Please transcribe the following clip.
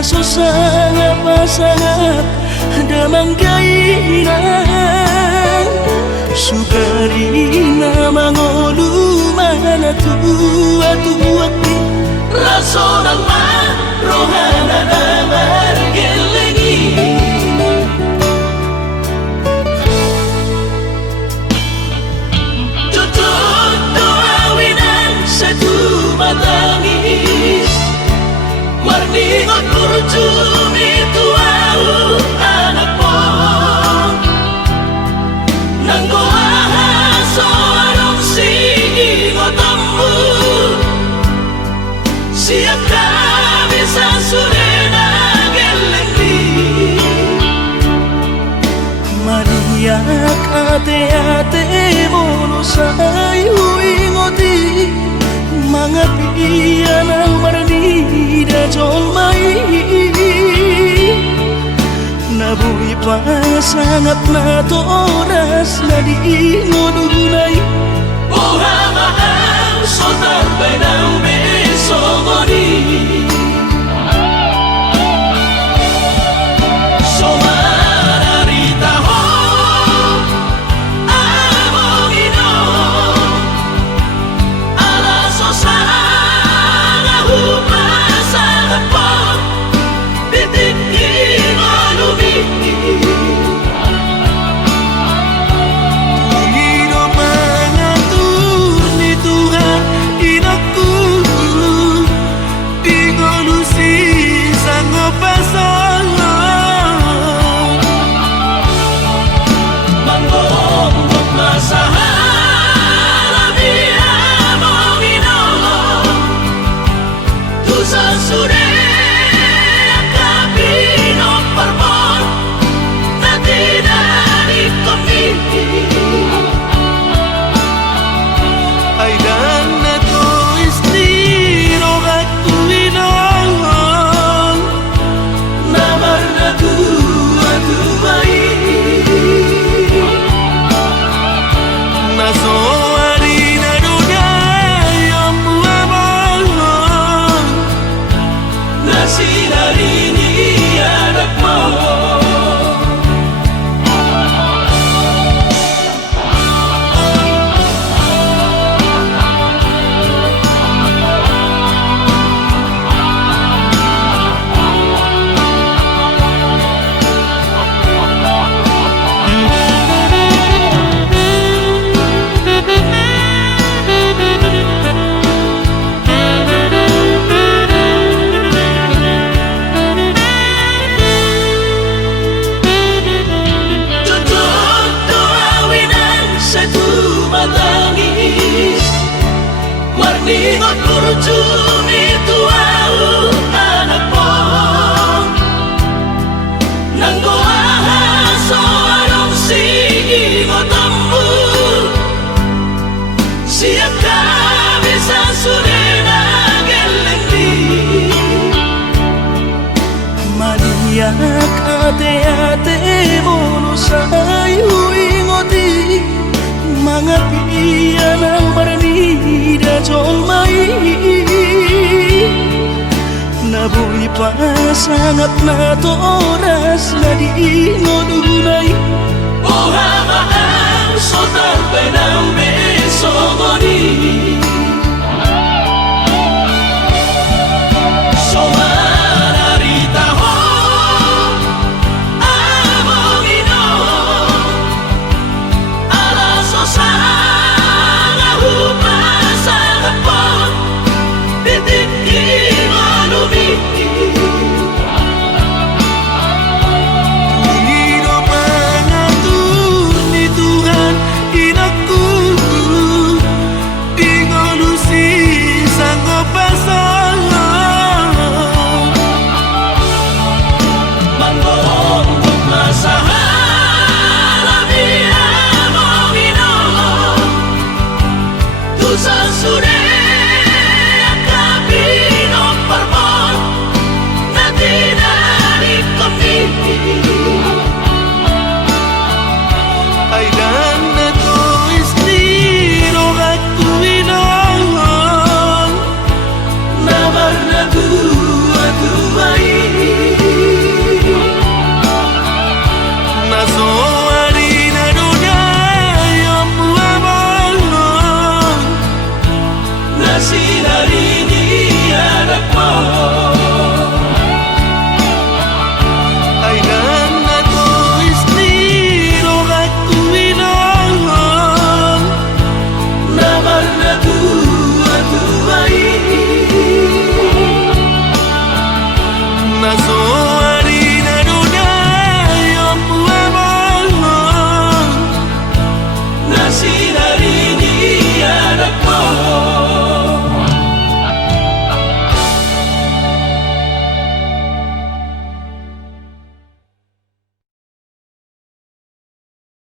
so sangat pasangap damang kainan sukarina mangolu mana tua-tua rasonan man rohana damar gelengi tutut doawinan satu matangis marningot kurcumi tuau anak po nanggo ahaso anong singotammu siap kami sasurena gelengi Maria ate-ate mono sayu ingoti mangapian ang marni da jolmai nabuhi pasangat na toras na di ngodunay Ohama ang sotar benang besogoni Somararita ho amongino ala sosana hupasana po bitiki malumi Marningot kurcumi tuau anak po nanggo ahaso anong singotammu siap kami sasurena gelengi Maria ate-ate mono sayu ingoti mangapian ang marni da jolmai nabuhi pasangat na toras na di ngodunay Ohama ang sotar benang besogoni Somararita ho amongino ala sosana hupasana po bitiki malumi Pangino pangatur ni Tuhan inakku bingung Pasti dari dia anak